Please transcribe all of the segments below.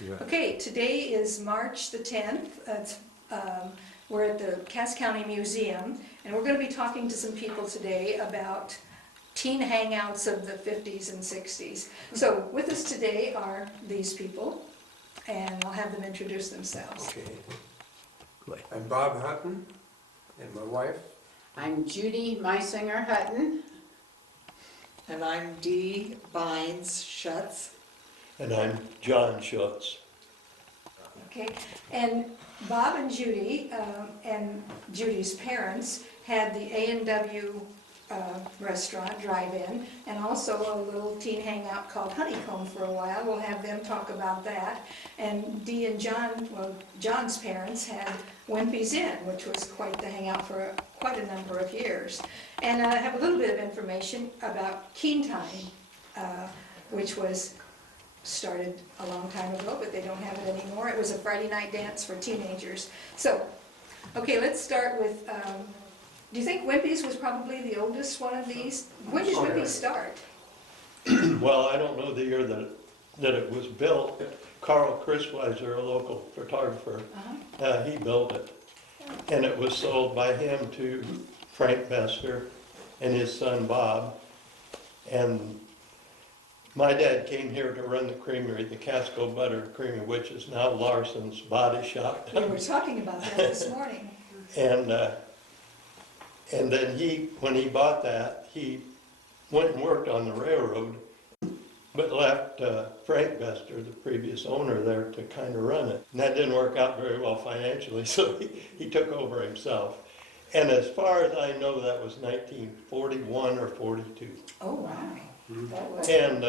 Yeah. Okay, today is March the 10th. We're at the Cass County Museum, and we're going to be talking to some people today about teen hangouts of the 50s and 60s. So with us today are these people, and I'll have them introduce themselves. Okay. I'm Bob Hutton, and my wife. I'm Judy Meisinger Hutton. And I'm Dee Bynes Schuetz. And I'm John Schuetz. Okay, and Bob and Judy, and Judy's parents had the A&W restaurant, drive-in, and also a little teen hangout called Honeycomb for a while. We'll have them talk about that. And Dee and John, well, John's parents had Wimpy's Inn, which was quite the hangout for quite a number of years. And I have a little bit of information about Keen Time, which was started a long time ago, but they don't have it anymore. It was a Friday night dance for teenagers. So, okay, let's start with, do you think Wimpy's was probably the oldest one of these? When did Wimpy's start? Well, I don't know the year that it was built. Carl Chrisweiser, a local photographer, he built it. And it was sold by him to Frank Bester and his son Bob. And my dad came here to run the creamery, the Casco Butter Creamery, which is now Larson's Body Shop. We were talking about that this morning. And then when he bought that, he went and worked on the railroad, but left Frank Bester, the previous owner there, to kind of run it. And that didn't work out very well financially, so he took over himself. And as far as I know, that was 1941 or 42. Oh, wow. That was And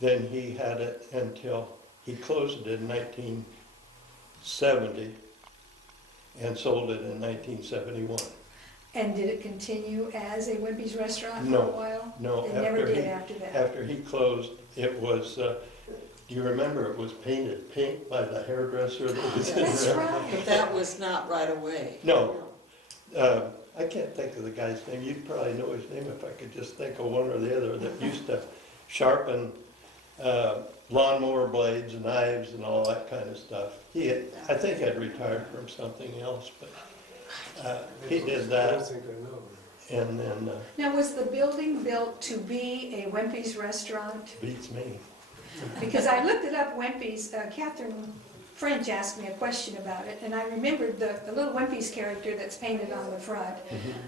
then he had it until he closed it in 1970 and sold it in 1971. And did it continue as a Wimpy's restaurant for No, a while? no, It never after did he- after that. After he closed, it was, do you remember it was painted pink by the hairdresser that was in That's there? But right. that was not right away. No. I can't think of the guy's name. You'd probably know his name if I could just think of one or the other that used to sharpen lawnmower blades, knives, and all that kind of stuff. I think had retired from something else, but he did I don't that. think I know. And then Now, was the building built to be a Wimpy's restaurant? beats me. Because I looked it up, Wimpy's, Catherine French asked me a question about it, and I remembered the little Wimpy's character that's painted on the front.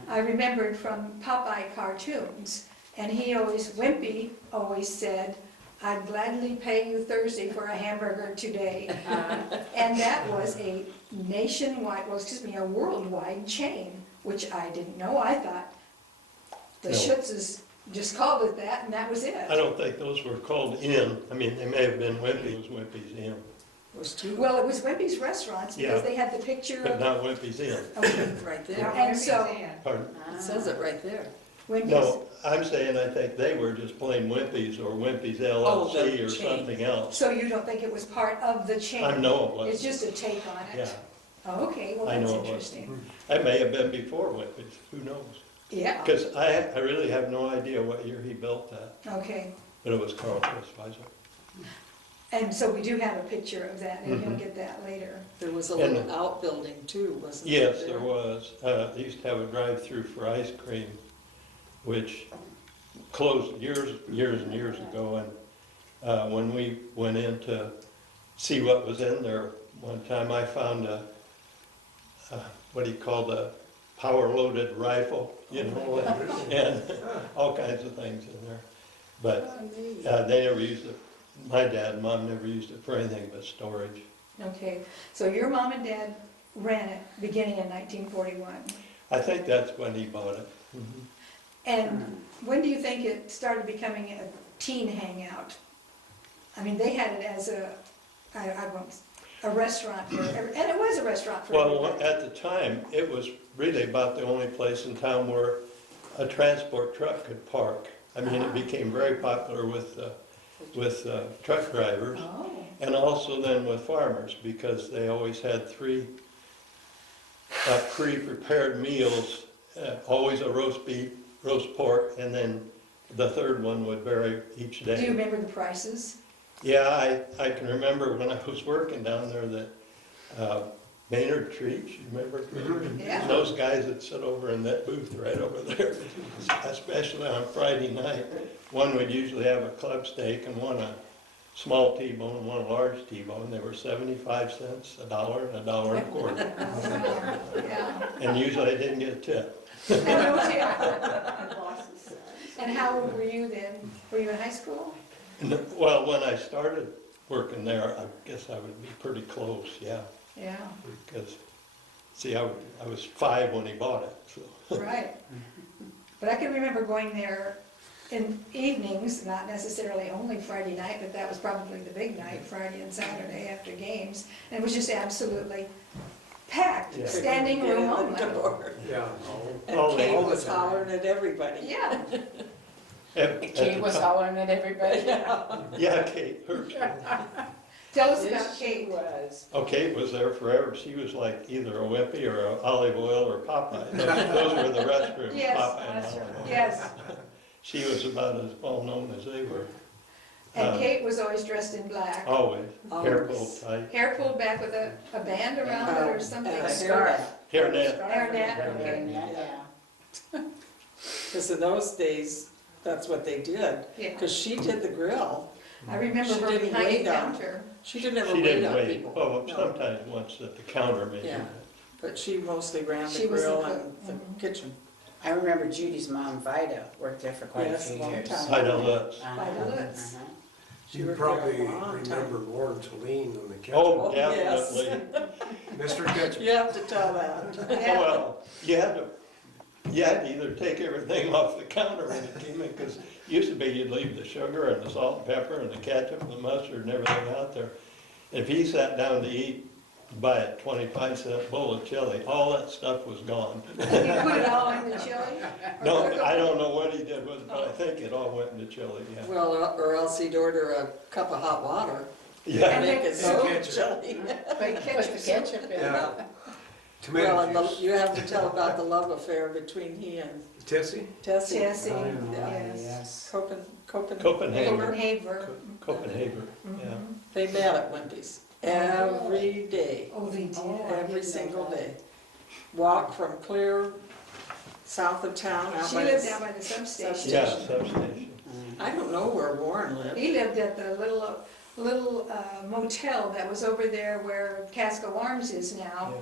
I remembered from Popeye cartoons, and Wimpy always said, "I'd gladly pay you Thursday for a hamburger today." And that was a a worldwide chain, which I didn't know. I thought the No. Schuetzes just called it that, and that was it. I don't think those were called Inn. I mean, they may have been Wimpy's Inn, It was two, Well, it was Wimpy's Restaurants because Yeah. they had the picture but of, not Wimpy's Inn. okay, right there. and so, Pardon? It says it right there. Wimpy's, No, I'm saying I think they were just plain Wimpy's or Wimpy's Oh, the LLC or chain. something else. so you don't think it was part of the chain? I know it It's was. just a take on Yeah, it? Oh, okay, well, I that's know it was. interesting. It may have been before Wimpy's, who knows? Yeah, Because I really have no idea what year he built that, okay. but it was Carl Chrisweiser. And so we do have a picture of that, and you'll Mhm. get that later. There was a And- little outbuilding too, wasn't there? Yes, there was. They used to have a drive-through for ice cream, which closed years and years ago. And when we went in to see what was in there, one time I found what he called a power-loaded rifle, you know, and all kinds of things in there. But they never used it. My dad and mom never used it for anything but storage. Okay, so your mom and dad ran it beginning in 1941. I think that's when he bought it. And when do you think it started becoming a teen hangout? I mean, they had it as a restaurant, and it was a restaurant for Well, everybody. at the time, it was really about the only place in town where a transport truck could park. I mean, it became very popular with truck drivers Oh, and also then with farmers because they always had three pre-prepared meals, always a roast beef, roast pork, and then the third one would vary each do you day. remember the prices? Yeah, I can remember when I was working down there that Maynard Treach, you remember? Yeah. Those guys that sit over in that booth right over there, especially on Friday night. One would usually have a club steak and one a small T-bone and one a large T-bone. They were 75 cents, $1, and $1.25. Yeah. And usually I didn't get a tip. And no tip. And how old were you then? Were you in high school? Well, when I started working there, I guess I would be pretty close, yeah. Yeah, Because, see, I was 5 when he bought it, so. right. But I can remember going there in evenings, not necessarily only Friday night, but that was probably the big night, Friday and Saturday after games. And it was just absolutely packed, Yeah. standing Get in room the only. door. Yeah. And All Kate the was time. hollering at everybody. Yeah, At Kate the was time- hollering at everybody. Yeah, Kate, her, tell us about Yes, she Kate. was. oh, Kate was there forever. She was like either a Wimpy or a Olive Oil or Popeye. Those were the restrooms, Yes, Popeye and that's Olive right. Oil. Yes, She was about as well known as they were, and Kate was always dressed in black. always, hair Always. pulled tight, Hair pulled back with a band around it or something. And A a scarf. hair net. Hairnet, okay. Hairnet, yeah. Because in those days, that's what they did. Yeah, Because she did the grill. I remember She her didn't behind the wait on- counter. She didn't ever She wait didn't on wait, people. oh, No. sometimes once at the counter maybe. Yeah. But she mostly ran She the was the grill cook. and the Mhm. kitchen. I remember Judy's mom, Vida, worked there for quite a Yes, few long years. time. I know that. Uh-huh, Lutz. uh-huh. She You worked there a probably long time. remember Lawrence Helene on the kitchen. Oh, Oh, yes. definitely. Mr. Kitchen. You have to tell that. Yeah. Well, you had to either take everything off the counter when it came in, because used to be you'd leave the sugar and the salt and pepper and the ketchup and the mustard and everything out there. If he sat down to eat, buy a 25-cent bowl of chili, all that stuff was gone. You put it all in the chili? No, I don't know what he did with it, but I think it all went into chili, yeah. Well, or else he'd order a cup of hot water and Yeah, make his own ketchup. chili. Put Put ketchup the soup. ketchup in. Yeah. Well, and Tomato juice. you have to tell about the love affair between he and Tessie? Tessie. Tessie, Oh, yes. yes. Copenhagen. Copenhagen. Copenhagen, yeah. They met at Wimpy's every day, Oh, they did. every single day. Walk from clear south of town out She by lived the, down by the substation. Yeah, substation. I don't know where Warren lived. He lived at the little motel that was over there where Casco Arms is now.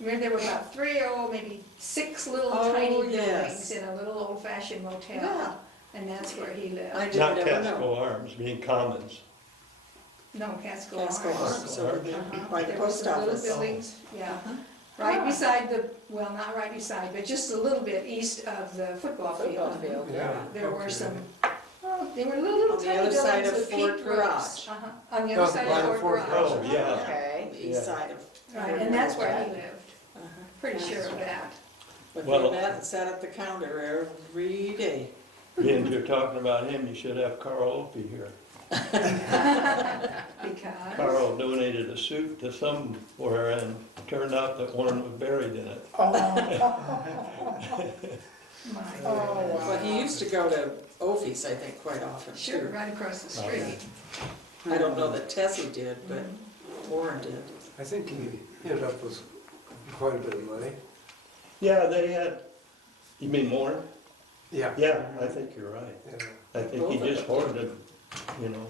Remember, there were about 3 or maybe 6 little Oh, tiny yes. buildings in a little old-fashioned motel. Yeah. And that's where he lived. I Not didn't ever Casco know. Arms, being Commons. No, Casco Arms. Casco Arms over there Uh-huh. by the There were post some little office. buildings, yeah, Uh-huh. right beside the, well, not right beside, but just a little bit east of the football Football field. field, Yeah. There were Okay. some, oh, they were little On the tiny other side buildings of with Ford peaked Garage. roofs. On the Oh, other side by the of Ford Ford Garage. Garage. Oh, yeah. Okay. The east Yeah. side of. Right, and that's where he lived, Uh-huh. pretty sure of that. But Well- they met and sat at the counter every day. Being you're talking about him, you should have Carl Opie here. Because, Carl donated a suit to somewhere and turned out that Warren was buried in it. my Oh, But he used to go to Opie's, I think, quite often Sure, too. right across the Oh, yeah. street. I don't know that Tessie did, but Warren did. I think he ended up with quite a bit of money. Yeah, they had, you mean Warren? Yeah. Yeah, I think you're right. Yeah. I think he just hoarded, you know.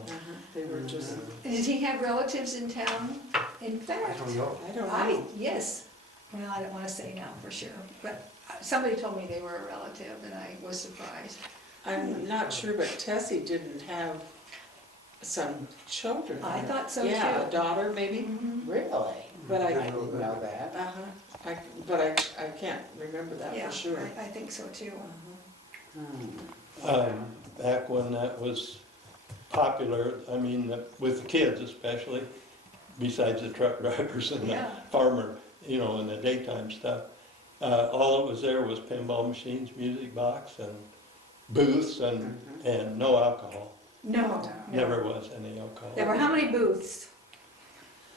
They were just, Did he have relatives in town? In I fact, don't know. I don't I, know. yes, well, I don't wanna say now for sure, but somebody told me they were a relative and I was surprised. I'm not sure, but Tessie didn't have some children. I thought so Yeah, a too. daughter maybe, Mhm. really? but I I, didn't know that. but I can't remember that Yeah, for sure. I think so too. Back when that was popular, I mean, with the kids especially, besides the truck drivers and the Yeah. farmer, you know, and the daytime stuff. All that was there was pinball machines, music box, and booths, and no alcohol. No, no. Never was any alcohol. There were how many booths?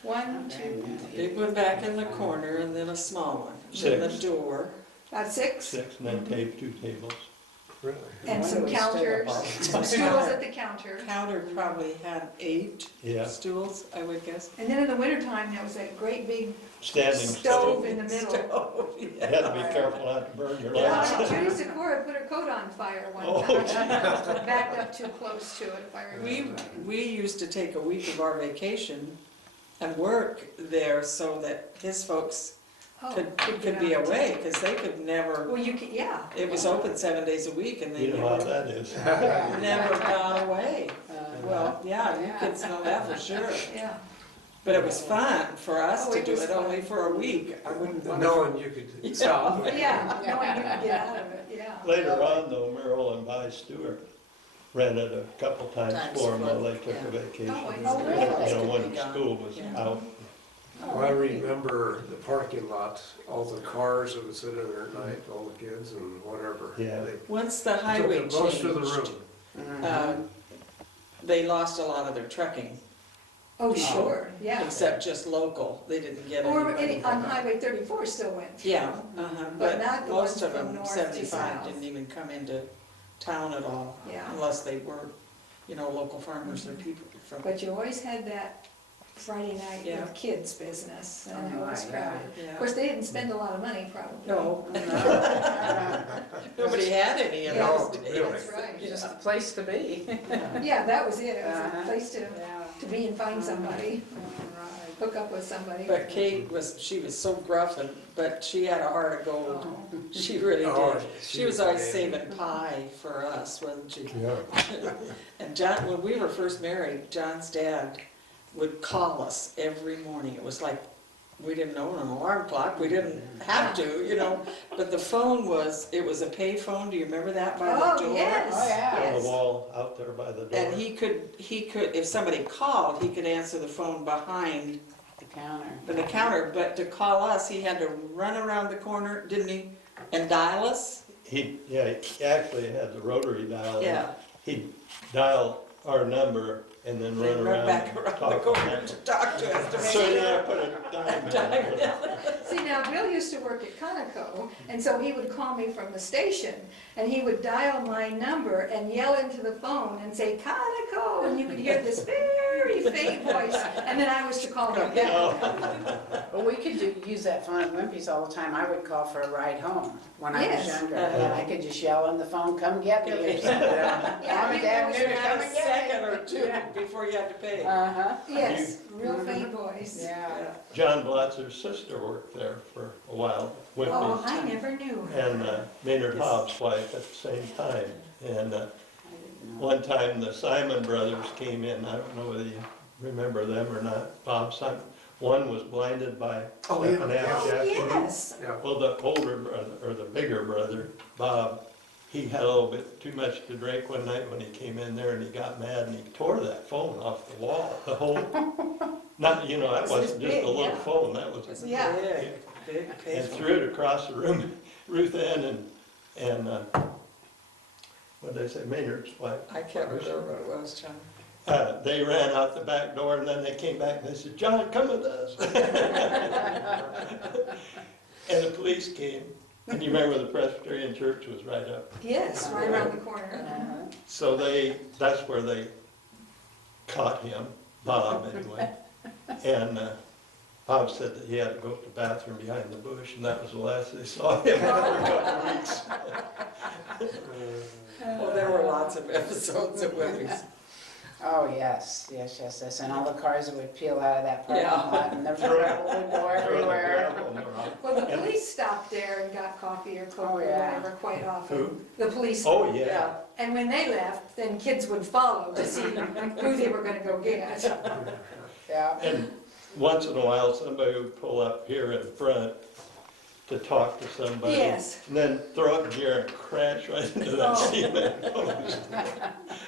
One, Okay, two, yeah. Big one back in the corner and then a small one. Then the Six. door. about 6? 6, and then taped 2 tables. Really? and Why some do we stay up counters, all the some time? stools at the counter. Counter probably had 8 Yeah, stools, I would guess. And then in the wintertime, there was that great big standing stove stove. in the middle. Stove, You yeah. had to be careful not to burn your Yeah, legs. Judy Sikora put her coat on fire one Oh, time. She backed up too close to it, if I We, remember right. we used to take a week of our vacation and work there so that his folks Oh, could get be out. away, because they could never, Well, you could, yeah. it was open 7 days a week and they You know how never, that is. never got away. Uh-huh. Well, yeah, you kids know that for sure. Yeah. But it was fun for us Oh, to it do was it only fun. for a week. I wouldn't want to. Knowing you could stop. Yeah, knowing you could get out of it, yeah. Later on though, Merrill and Vi Stewart rented a couple times Times for them while for- they took yeah. a vacation. Oh, Oh, really? You know, when Yeah. school was Yeah. out. Well, I remember the parking lot, all the cars that would sit in there at night, all the kids and whatever. Yeah. They Once the took highway up most of the changed, room. they lost a lot of their trucking, Oh, sure, yeah. except just local. They didn't get Or anybody. on Highway 34 still went through. Yeah, But but not the most ones of from them, north to 75, south. didn't even come into town at all, Yeah, unless they were, local farmers or people from, but you always had that Friday night Yeah. with kids business, and it Oh, was my, crowded. yeah. Of course, they didn't spend a lot of money, probably. No, Uh-huh. nobody had any in Yeah, those No, days. really. That's right. Just the place to be. Yeah, that was it, it was a Uh-huh. place to be and find somebody, Right. hook up with somebody. But Kate she was so gruff, but she had a heart of gold. Oh. She really Oh, did. She was always saving pie for us, wasn't she? Yeah. And John, when we were first married, John's dad would call us every morning. It was like, we didn't own an alarm clock, we didn't have to, but the phone it was a pay phone, do you remember that by the Oh, door? yes, Oh, yeah. On yes. the wall out there by the door. And he could, if somebody called, he could answer the phone behind The counter. the counter, but to call us, he had to run around the corner, didn't he? And dial us? He actually had the rotary dial. in. Yeah. He'd dial our number and then Then run run around. back and around the talk corner to to talk to us, to us. So make yeah, sure. put a dime in it. See, now Bill used to work at Conoco, and so he would call me from the station, and he would dial my number and yell into the phone and say, Conoco, and you could hear this very faint voice, and then I was to call him back. Well, we could use that phone at Wimpy's all the time. I would call for a ride home when I was Yes. younger. And I could just yell on the phone, come get me, or something. Yeah, Mom and you Dad, always come Had a and get second me. or two before you had to pay. Uh-huh, Yes, real faint voice. yeah. John Blatzer's sister worked there for a while, Oh, Wimpy's, I never knew. and Maynard Hobbs' wife at the same time. And one time the Simon brothers came in, I don't know whether you remember them or not, Bob Simon. One was blinded by Oh, yeah. an Oh, abscess. yes. Yeah. Well, the older brother, or the bigger brother, Bob, he had a little bit too much to drink one night when he came in there and he got mad and he tore that phone off the wall, the whole, not, that This wasn't is just a big, little yeah. phone, that was, It's a Yeah. big and payphone. threw it across the room. Ruth Ann and what'd they say, Maynard's wife, I can't remember what it was, John. they ran out the back door and then they came back and they said, John, come with us. And the police came, and you remember the Presbyterian church was right up. Yes, right around the corner. Uh-huh. So that's where they caught him, Bob anyway. And Bob said that he had to go to the bathroom behind the bush, and that was the last they saw him for a couple of weeks. Well, there were lots of episodes of Wimpy's. Oh, yes, yes, yes, yes, and all the cars that would peel out of that parking Yeah. lot, and the gravel would go everywhere. Well, the police stopped there and got coffee or Coke Oh, or yeah. whatever quite often. Who? The police. Oh, yeah. And when they left, then kids would follow to see who they were gonna go get. Yeah, And once in a while, somebody would pull up here in front to talk to somebody. Yes. And then throw up gear and crash right into that Oh. cement post.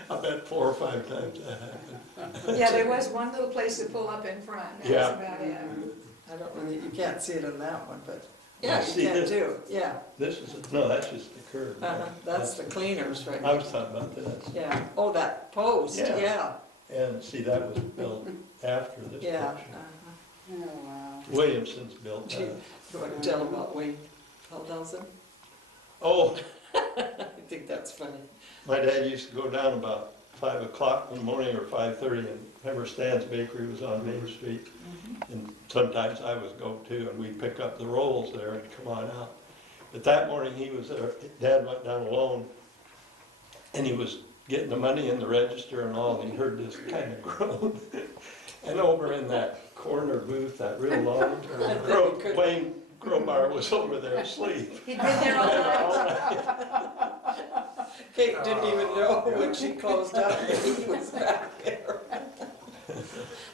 I bet 4 or 5 times that happened. Yeah, there was one little place to pull up in front, that was Yeah. about it. I don't really, you can't see it in that one, but, yeah, you See can this? too, yeah. This is, no, that's just the curb. That's the cleaners right I now. was talking about this. Yeah, oh, that post, Yeah. yeah, And see, that was built after this yeah. picture. oh, wow. Williamson's built Gee. that. You want to tell about Wayne Feldhausen? Oh, I think that's funny. My dad used to go down about 5 o'clock in the morning or 5:30, and remember Stan's Bakery was on Main Street. And sometimes I would go too, and we'd pick up the rolls there and come on out. But that morning he was there, Dad went down alone, and he was getting the money in the register and all, and he heard this kind of groan. And over in that corner booth, that real long, Wayne Crowbar was over there asleep. He'd been there all night. Kate didn't even know when she closed up that he was back there.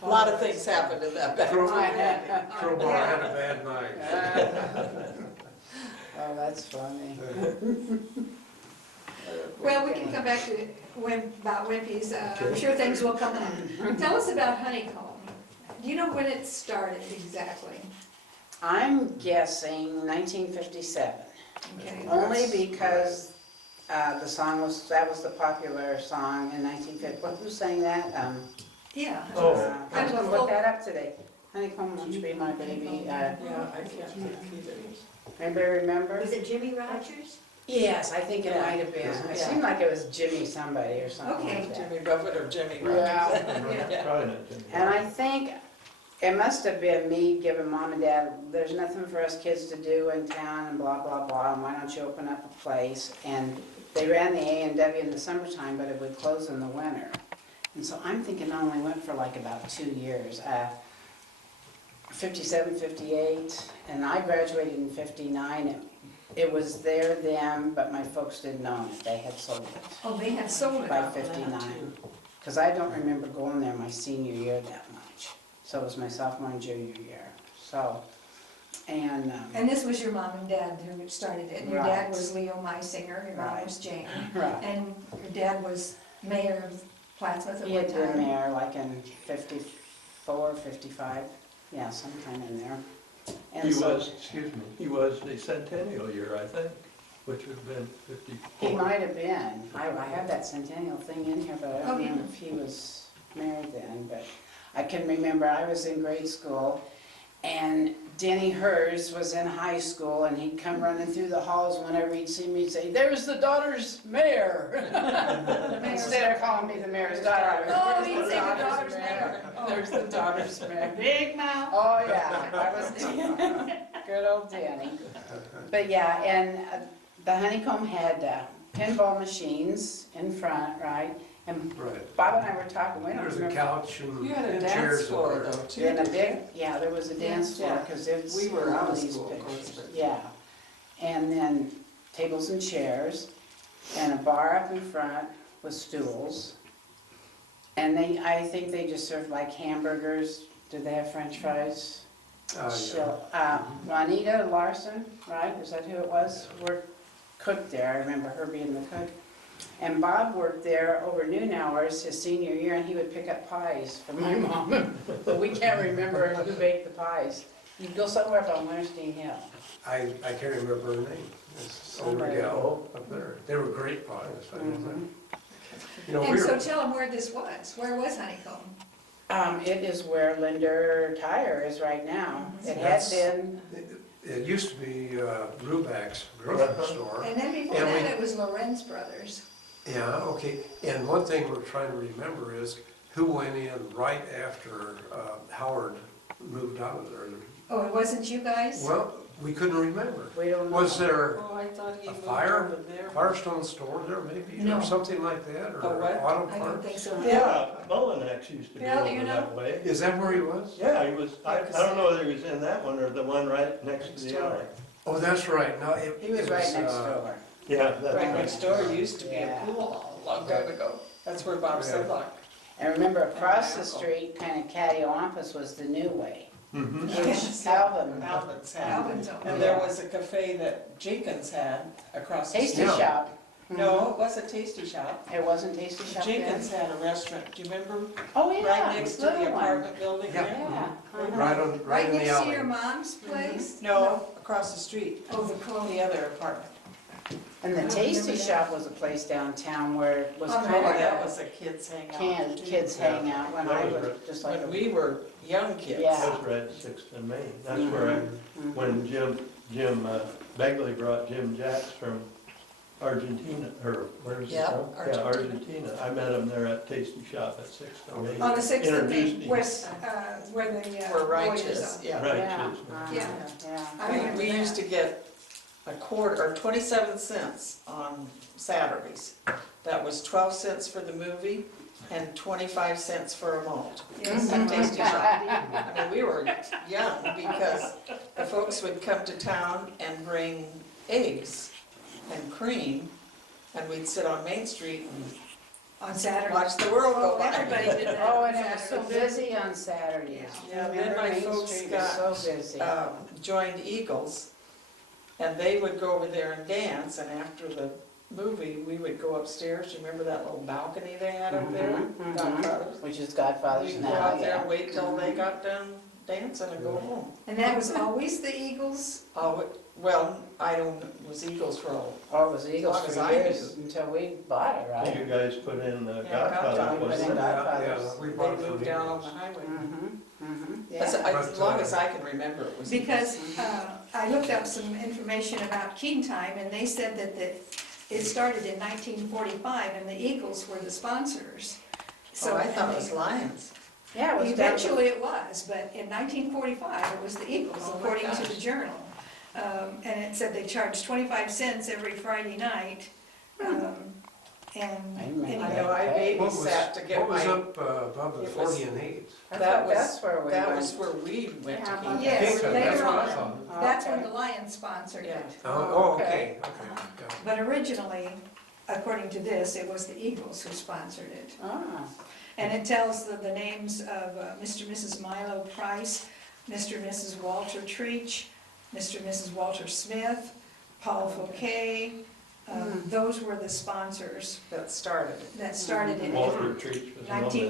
A lot of things happened in that back room. Crowbar had a bad night. Oh, that's funny. Well, we can come back to about Wimpy's, I'm sure things will come up. Tell us about Honeycomb. Do you know when it started exactly? I'm guessing 1957, Okay. only because the song that was the popular song in 1950. Who sang that? Yeah. Oh. I was gonna look that up today. Honeycomb, won't you be my baby? Yeah, I can't think either. Anybody remember? Was it Jimmy Rogers? Yes, I think it Yeah. might have been. It Yeah. seemed like it was Jimmy somebody or something Okay. like that. Jimmy Buffett or Jimmy Yeah. Rogers. Yeah. Trying it, Jimmy. And I think it must have been me giving Mom and Dad, there's nothing for us kids to do in town and blah, blah, blah, and why don't you open up a place? And they ran the A&W in the summertime, but it would close in the winter. And so I'm thinking it only went for like about 2 years, 57, 58, and I graduated in 59. It was there then, but my folks didn't own it, they had sold it Oh, they had sold it. by 59. Because I don't remember going there my senior year that much. So it was my sophomore and junior year. So, and, And this was your mom and dad who started it. And your dad Right. was Leo Meisinger, your mom Right. was Jane. right. And your dad was mayor of Plattsmouth at He one had been time. there like in 54, 55, yeah, sometime in there. And He so was, excuse me, he was the centennial year, I think, which would have been 54. he might have been. I have that centennial thing in here, but I don't Okay. know if he was married then. But I can remember I was in grade school and Denny Hers was in high school and he'd come running through the halls whenever he'd see me, he'd say, "There's the daughter's mayor." Instead of calling me the mayor's daughter. Oh, "There's he'd say the daughter's mayor." There's the daughter's mayor. Big mouth. Oh, yeah, I was good old Danny. But yeah, and the Honeycomb had pinball machines in front, right? And Right. Bob and I were talking, we don't There's a remember. couch and You had a and dance chairs. floor up there. though, too. In a big, yeah, there was a dance floor, Yeah. because it's. We were out all of these school, of course, pictures. but- Yeah, and then tables and chairs, and a bar up in front with stools. And I think they just served like hamburgers. Did they have french fries? Yeah. Juanita Larson, right, is that who it was? Worked, cooked there, I remember her being the cook. And Bob worked there over noon hours his senior year, and he would pick up pies for my mom. But we can't remember who baked the pies. You'd go somewhere up on Winterstein Hill. I can't remember her name. It's Oh, Silver my Gal up there. They were great pies, I Mhm. think. You know, And we so were, tell them where this was. Where was Honeycomb? It is where Linder Tire is right now. It had That's- been, it used to be Ruback's grocery store. And then before And that, we- it was Lorenz Brothers. Yeah, okay, and one thing we're trying to remember is who went in right after Howard moved out of there. Oh, it wasn't you guys? Well, we couldn't remember. we don't know. Was there Oh, I thought he a moved fire, over there. Firestone store there maybe, No. or something like that, or A what? auto I don't parts? think so. Yeah, Mullinex used to be Bill, do you over know? that way. Is that where he was? Yeah, he was, I don't know whether he was in that one or the one right next to the alley. Oh, that's right, no, it. He was it right next uh, door. Yeah, that's Right right. next door used to be a Yeah. pool a long time ago. That's where Bob Yeah. Sedlock. And remember, across the And my uncle. street, kind of Cattywampus was the new way. Mhm. Which Alvin, Alvin's had. Alvin's own. And there was a cafe that Jenkins had across the Tasty street. Yeah. Shop. No, it was a tasty shop. It wasn't Tasty Shop then? Jenkins had a restaurant, do you remember? Oh, yeah. Right next to little the one. apartment building Yeah. there? Yeah. uh-huh. Right Right in the next to alley. your mom's place? No, across the street, Oh, the Crow. the other apartment. And the I don't Tasty remember that. Shop was a place downtown where it was Oh, kind Oh, of that was a kids hangout. canned kids hang out when That I was was right. just like. When we were young kids. Yeah. That was right at Sixth and Main. That's where Mhm. when Jim Begley brought Jim Jacks from Argentina, or where's it Yeah, from? Argentina. Argentina. I met him there at Tasty Shop at Sixth and they On the Sixth and introduced Main, me. where the Where Voyage righteous, is on. yeah. Right, Yeah, Schuetz. Yeah. yeah. I remember We used that. to get a quarter, or 27 cents on Saturdays. That was 12 cents for the movie and 25 cents for a malt. Yes. At Tasty Shop. I mean, we were young because the folks would come to town and bring eggs and cream, and we'd sit on Main Street and On Saturday. watch the world go Oh, by. everybody did that. Oh, on and it was so Saturday. busy on Saturdays. Yeah, then Remember, my Main folks Street got, was so busy. Joined Eagles, and they would go over there and dance, and after the movie, we would go upstairs. You remember that little balcony they had up there? Mhm, mhm. Godfather's? Which is Godfather's We'd go now, out there yeah. and wait till they got done dancing and go home. And that was always the Eagles? Oh, well, I don't, it was Eagles for all. Oh, it was Eagles As long as for I years, until we bought it, You right? guys put in Yeah, Godfather, Godfather. wasn't it? Godfather's. Yeah, we They bought it from moved down on Eagles. the highway. Yeah. As long as I can remember, it was. Because I looked up some information about King Time, and they said that it started in 1945, and the Eagles were the sponsors. So I and thought it they- was Lions. Yeah, it was down. Eventually it was, but in 1945, it was the Eagles, Oh my according to gosh. the Journal. And it said they charged 25 cents every Friday night. And I remember anyway, I know I What was, babysat to get what was my, up above the it was- 40 and 8? I that thought was, that's where we that went. was where we went to Yeah, King. Yes, King Time, later that's what I on. thought. That's when Okay. the Lions sponsored Yeah. it. Oh, Okay. okay, got it. But originally, according to this, it was the Eagles who sponsored it. Ah, And it tells the names of Mr. and Mrs. Milo Price, Mr. and Mrs. Walter Treach, Mr. and Mrs. Walter Smith, Paul Fouquet. Those were the sponsors That started it. that started in Walter Treach was one of 19